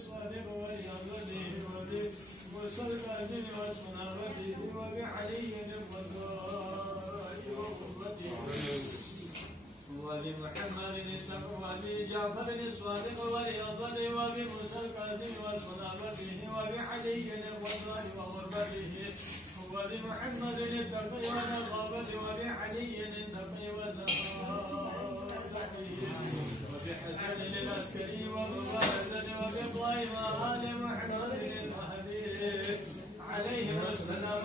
الصادق ولأبده وبموسى الكاظم وصنابته وبعلي الرضاء وقرته وبمحمد التقوى وبجعفر الصادق ولأبده وبموسى الكاظم وصنابته وبعلي الرضاء وغربته وبمحمد التقي والرغبة وبعلي النقي وزهاته وبحسن العسكري ومبارزة وبطائفة آل محمد المهدي عليهم السلام.